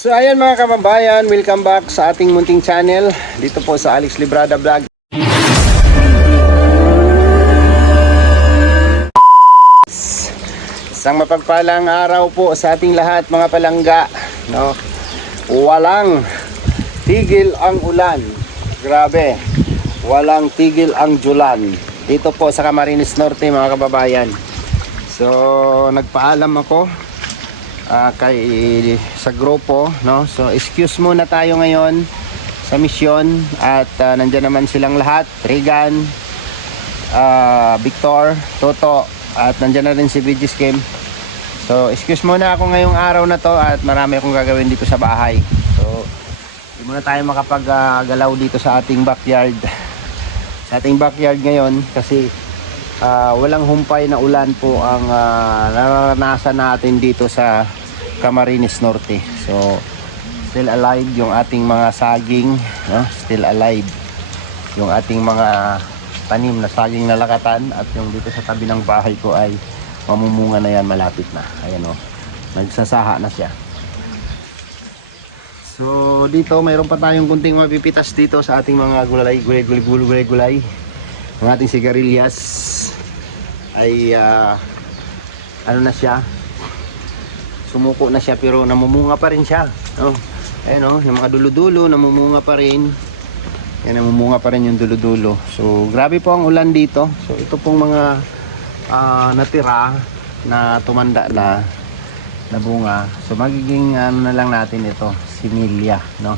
So ayan mga kababayan, welcome back sa ating munting channel dito po sa Alex Librada Vlog. Isang mapagpalang araw po sa ating lahat mga palangga, no? Walang tigil ang ulan. Grabe. Walang tigil ang julan. Dito po sa Camarines Norte mga kababayan. So nagpaalam ako sa grupo, no? So excuse muna tayo ngayon sa misyon at nandiyan naman silang lahat, Regan, Victor, Toto, at nandiyan na rin si BG Skim. So excuse muna ako ngayong araw na to at marami akong gagawin dito sa bahay. So hindi muna tayo makapaggalaw dito sa ating backyard. Sa ating backyard ngayon kasi walang humpay na ulan po ang nararanasan natin dito sa Camarines Norte. So still alive yung ating mga saging, no? Still alive yung ating mga tanim na saging na lakatan, at yung dito sa tabi ng bahay ko ay mamumunga na yan, malapit na. Ayan o, nagsasaha na siya. So dito mayroon pa tayong kunting mapipitas dito sa ating mga gulay. Ang ating sigarilyas ay ano na siya, sumuko na siya pero namumunga pa rin siya. Oh, ayan o, yung mga dulo-dulo namumunga pa rin. Yan, namumunga pa rin yung dulo-dulo. So grabe po ang ulan dito. So ito pong mga natira na tumanda na bunga. So magiging ano na lang natin ito, similya, no?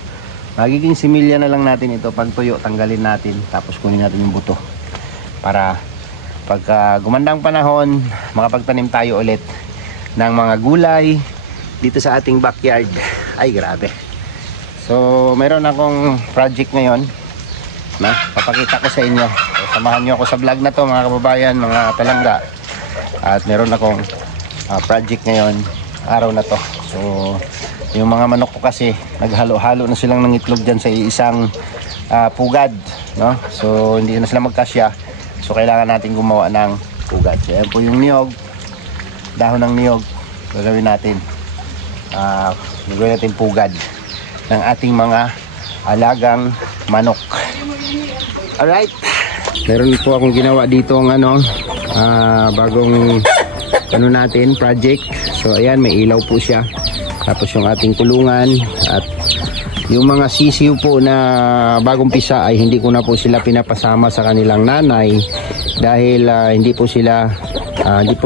Magiging similya na lang natin ito. Pag tuyo, tanggalin natin, tapos kunin natin yung buto para pagka gumandang panahon makapagtanim tayo ulit ng mga gulay dito sa ating backyard. Ay grabe. So mayroon akong project ngayon na papakita ko sa inyo. So, samahan nyo ako sa vlog na to mga kababayan, mga palangga. At meron akong project ngayon, araw na to. So yung mga manok ko kasi naghalo-halo na silang ng itlog dyan sa isang pugad, no? So hindi na sila magkasya. So kailangan natin gumawa ng pugad. So ayan po yung niyog, dahon ng niyog gagawin natin. Gagawin natin pugad ng ating mga alagang manok. Alright, meron po akong ginawa dito ng bagong natin project. So ayan, may ilaw po siya, tapos yung ating kulungan, at yung mga sisiw po na bagong pisa ay hindi ko na po sila pinapasama sa kanilang nanay dahil hindi po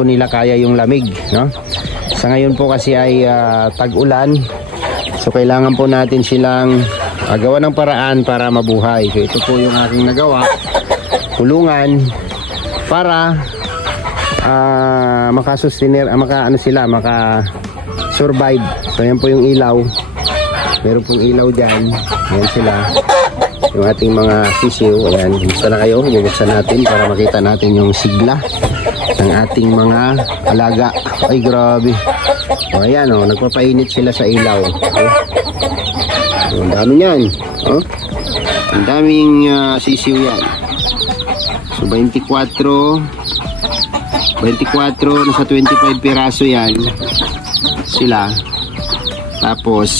nila kaya yung lamig, no? Sa ngayon po kasi ay tag-ulan, so kailangan po natin silang gawa ng paraan para mabuhay. So ito po yung aking nagawa, kulungan para maka-survive. So yan po yung ilaw, meron pong ilaw dyan, yan sila yung ating mga sisiw. Ayan, gusto na kayo, bubuksan natin para makita natin yung sigla ng ating mga alaga. Ay grabe. O ayan o, nagpapainit sila sa ilaw. Ang dami yan. Oh, ang daming sisiw yan. So 24 nasa 25 piraso yan sila. Tapos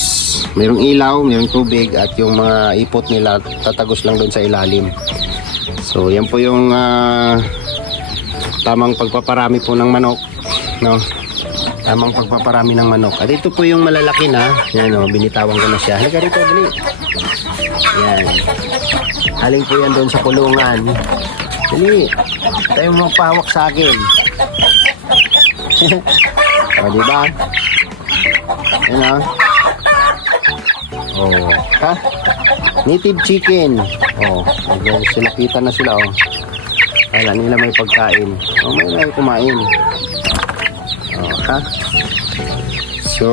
mayroong ilaw, mayroong tubig, at yung mga ipot nila tatagos lang doon sa ilalim. So yan po yung tamang pagpaparami po ng manok, no? Tamang pagpaparami ng manok. At ito po yung malalaki na. Yan o, binitawan ko na siya. Halika rito, dali. Yan. Haling po yan doon sa kulungan. Dali. Tayo magpahawak sa akin. O, diba? Yan o. Oh, ha? Native chicken. Oh, silapitan na sila, oh. Kala nila may pagkain. Oh, may kumain. Oh, ha? So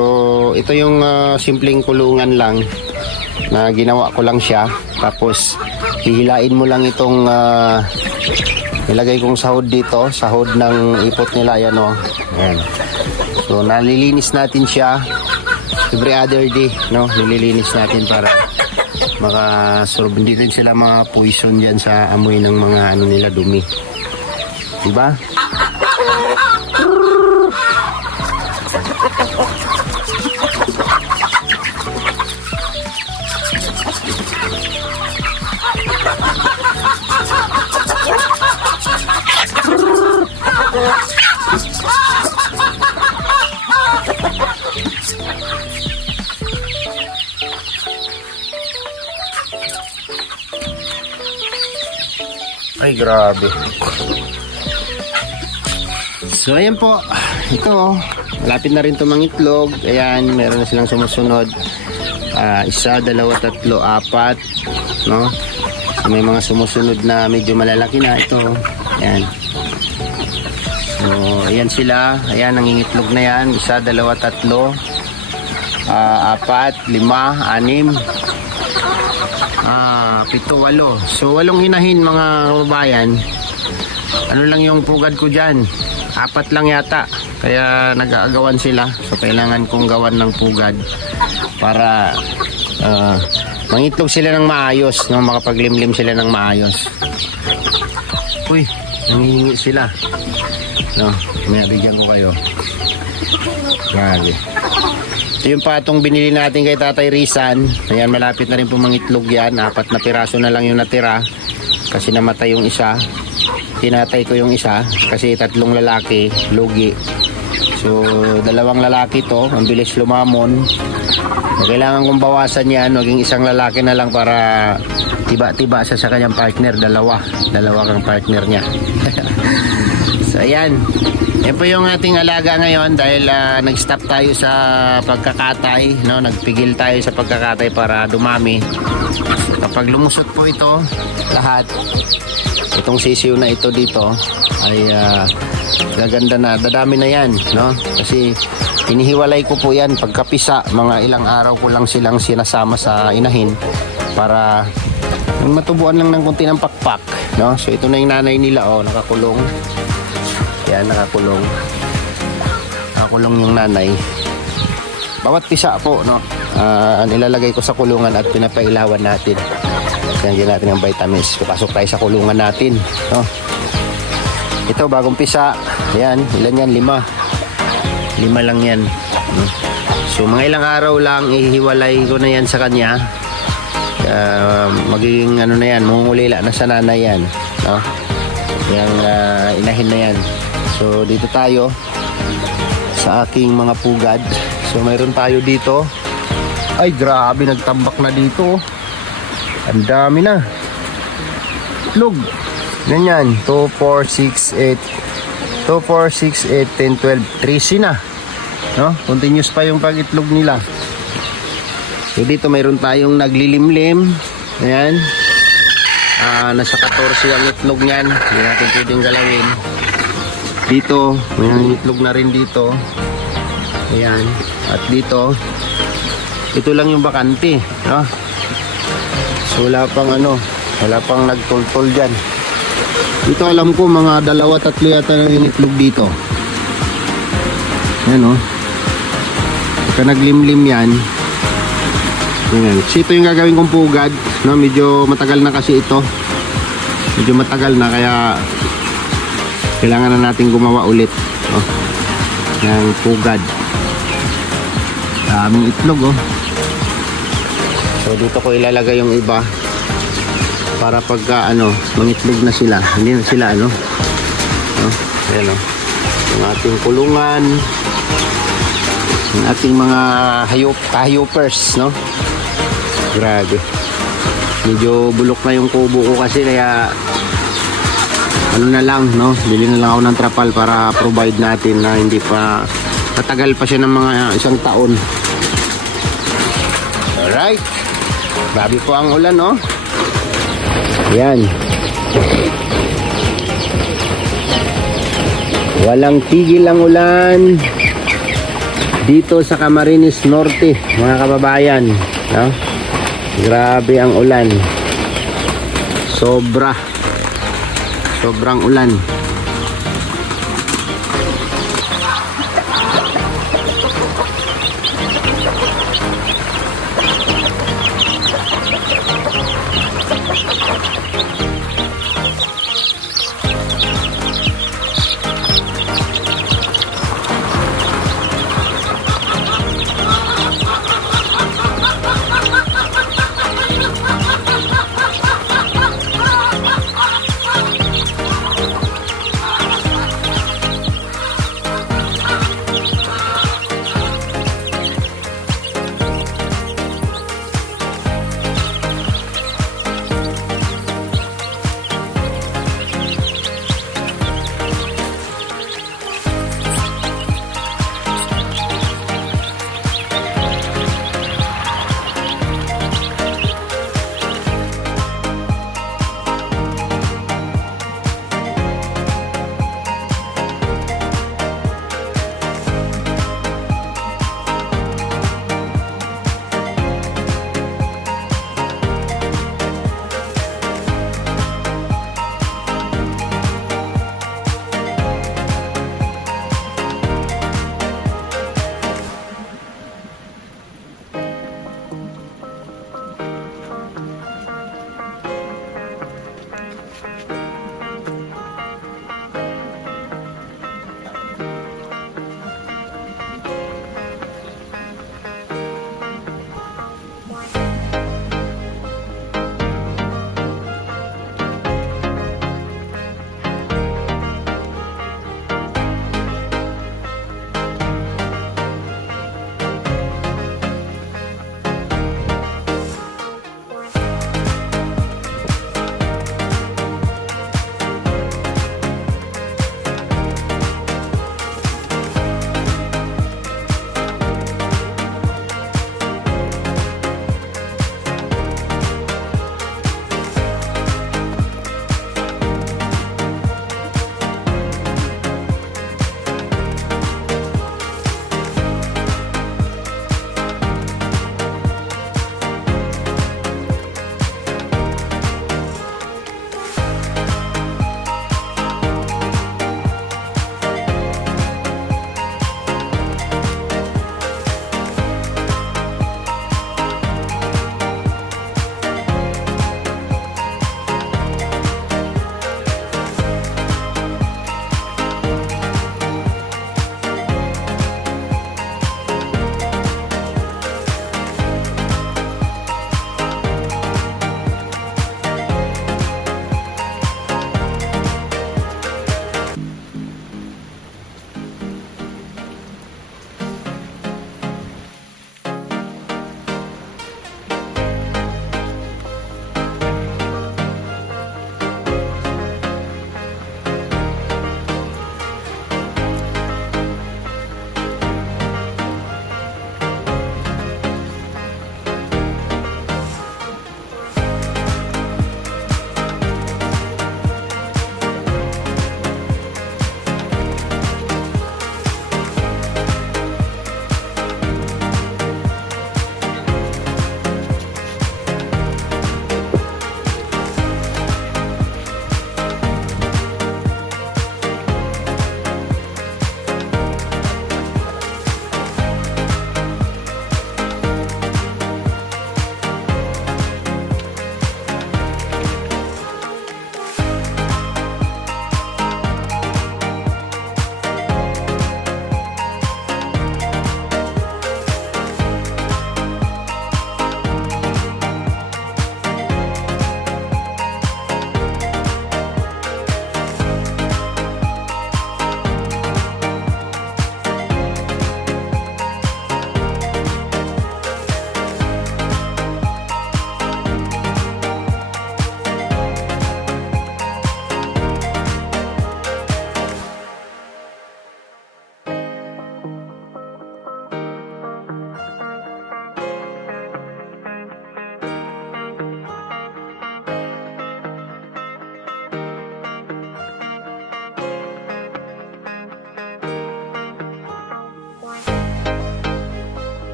ito yung simpleng kulungan lang na ginawa ko lang siya. Tapos hihilain mo lang itong nilagay kong sahod dito, sahod ng ipot nila. Yan o. Ayan. So nalilinis natin siya every other day, no? Nililinis natin para makasorb, hindi din sila mga poison dyan sa amoy ng mga nila dumi, diba? Ay, grabe. So, ayan po. Ito, malapit na rin ito mangitlog. Ayan, meron na silang sumusunod. Isa, dalawa, tatlo, apat. No? So, may mga sumusunod na medyo malalaki na. Ito, ayan. So, ayan sila. Ayan, nangingitlog na yan. Isa, dalawa, tatlo. Apat, lima, anim. 7, 8. So 8 hinahin mga kababayan. Ano lang yung pugad ko dyan? 4 lang yata. Kaya nag-aagawan sila. So kailangan kong gawan ng pugad para mangitlog sila ng maayos, no? Makapaglimlim sila ng maayos. Uy, nangihingi sila. No, may bigyan ko kayo. Grabe. Yung patong binili natin kay Tatay Rizan, ayan, malapit na rin po mangitlog yan. 4 na piraso na lang yung natira kasi namatay yung isa. Tinatay ko yung isa kasi 3 lalaki, lugi. So 2 lalaki to, ang bilis lumamon. So, kailangan kong bawasan yan, maging 1 lalaki na lang para tiba-tiba sa kanyang partner. Dalawa kang partner niya. So ayan, yan po yung ating alaga ngayon dahil nag-stop tayo sa pagkakatay, no? Nagpigil tayo sa pagkakatay para dumami. So, kapag lumusot po ito, lahat, itong sisiw na ito dito ay gaganda na, dadami na yan, no? Kasi inihiwalay ko po yan pagkapisa, mga ilang araw ko lang silang sinasama sa inahin para matubuan lang ng konti ng pakpak, no? So ito na yung nanay nila, oh, nakakulong. Yan, nakakulong yung nanay. Bawat pisa po, no, nilalagay ko sa kulungan at pinapailawan natin. Yan natin ng vitamins. Papasok tayo sa kulungan natin, no? Ito bagong pisa. Yan, ilan yan? 5 lang yan, no? So mga ilang araw lang ihiwalay ko na yan sa kanya. Magiging ano na yan, mungulila na sa nanay yan, no? Yung inahin na yan. So dito tayo sa aking mga pugad. So mayroon tayo dito. Ay grabe, nagtambak na dito. Ang dami na. Itlog. Ganyan. 2, 4, 6, 8. 2, 4, 6, 8, 10, 12. 13 na. No? Continuous pa yung pag-itlog nila. So dito mayroon tayong naglilimlim. Ayan. Nasa 14 ang itlog niyan. Hindi natin pwedeng galawin. Dito, may itlog na rin dito. Ayan. At dito, ito lang yung bakante, no? So wala pang nagtultol dyan. Dito alam ko mga 2, 3 yata ng itlog dito. Ayan, oh. Pagka naglimlim yan. Ayan. So ito yung gagawin kong pugad, no? Medyo matagal na kasi ito. Medyo matagal na kaya kailangan na natin gumawa ulit, oh, ng pugad. Daming itlog, oh. So dito ko ilalagay yung iba para pagka mangitlog na sila, hindi na sila no? Ayan, oh. Yung ating kulungan, yung ating mga hayopers, no? Grabe. Medyo bulok na yung kubo ko kasi kaya na lang, no? Bili na lang ako ng trapal para provide natin na hindi pa matagal pa siya ng mga 1 taon. Alright. Grabe po ang ulan, no? Yan. Walang tigil ang ulan dito sa Camarines Norte, mga kababayan, no? Grabe ang ulan. Sobrang ulan.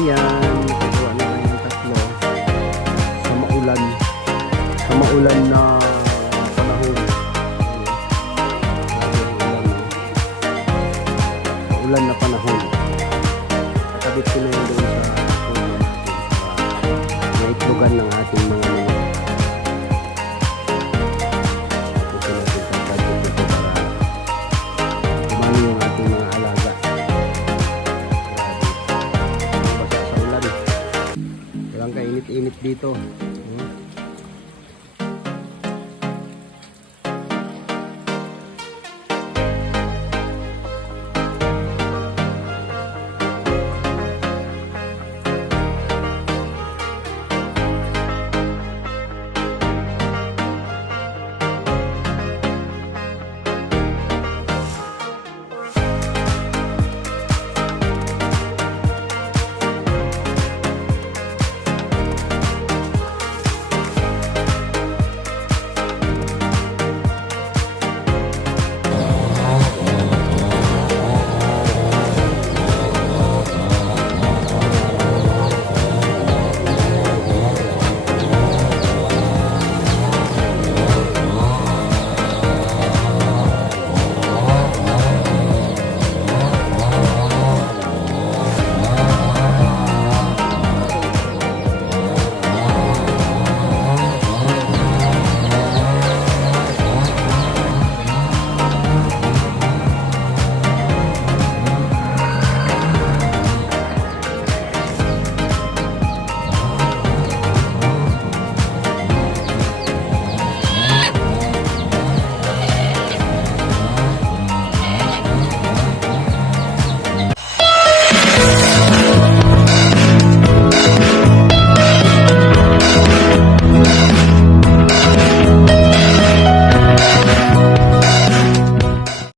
Ayan, nakagawa na tayo ng tatlo sa maulan. Sa maulan na panahon. Maulan na panahon. Nakabit ko na yun doon sa puno natin para maitlogan ng ating mga manok. Ito natin tatagit ito para kumani yung ating mga alaga. Grabe. Basa sa ulan. Walang kainit-init dito.